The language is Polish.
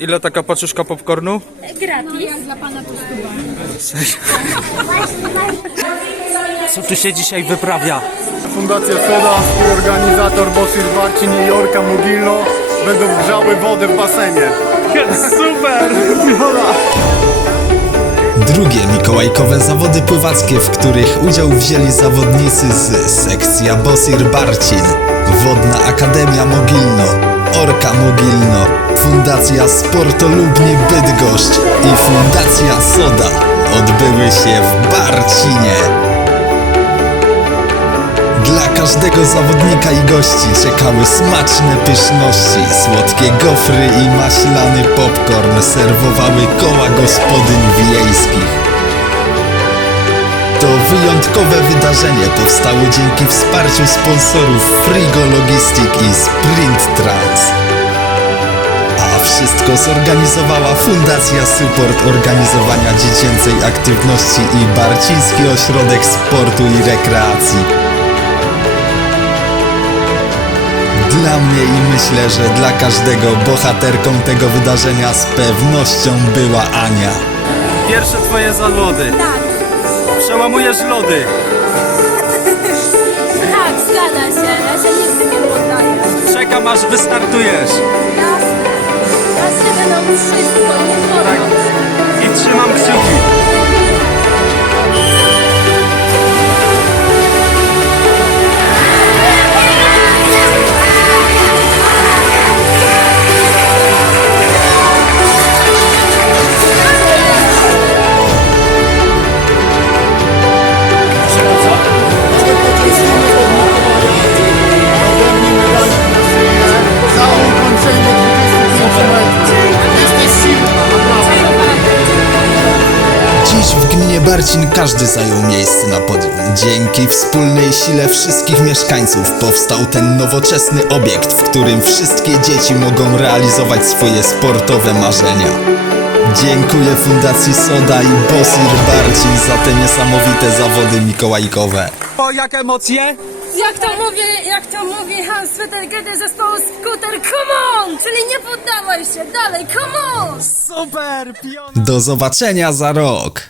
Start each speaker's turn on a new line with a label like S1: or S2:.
S1: Ile taka paczuszka popcornu?
S2: Gratis. dla pana
S1: Co tu się dzisiaj wyprawia?
S3: Fundacja Soda, współorganizator Bosir Barcin i Jorka Mugilno będą grzały wodę w basenie.
S1: Super!
S4: Drugie mikołajkowe zawody pływackie, w których udział wzięli zawodnicy z sekcja Bosir Barcin, Wodna Akademia Mogilno, Orka Mogilno, Fundacja Sportolubni Bydgoszcz i Fundacja Soda odbyły się w Barcinie. Dla każdego zawodnika i gości czekały smaczne pyszności, słodkie gofry i maślany popcorn serwowały koła gospodyń wiejskich. To wyjątkowe wydarzenie powstało dzięki wsparciu sponsorów Frigo Logistic i Sprint Trans. Wszystko zorganizowała Fundacja Support Organizowania Dziecięcej Aktywności i Barciński Ośrodek Sportu i Rekreacji. Dla mnie i myślę, że dla każdego bohaterką tego wydarzenia z pewnością była Ania.
S1: Pierwsze twoje zawody.
S2: Tak,
S1: Przełamujesz lody.
S2: tak, zgadza się. Ja się nigdy nie poddaję.
S1: Czekam aż wystartujesz.
S2: Jasne. Ja się będę
S4: Gminie Barcin każdy zajął miejsce na podium. Dzięki wspólnej sile wszystkich mieszkańców powstał ten nowoczesny obiekt, w którym wszystkie dzieci mogą realizować swoje sportowe marzenia. Dziękuję Fundacji Soda i Bosir Barcin za te niesamowite zawody mikołajkowe.
S1: O, jak emocje?
S2: Jak to mówi, jak to mówi Hans Peter Goethe zespołu Scooter, come on! Czyli nie poddawaj się, dalej, come on!
S1: Super! Piona!
S4: Do zobaczenia za rok!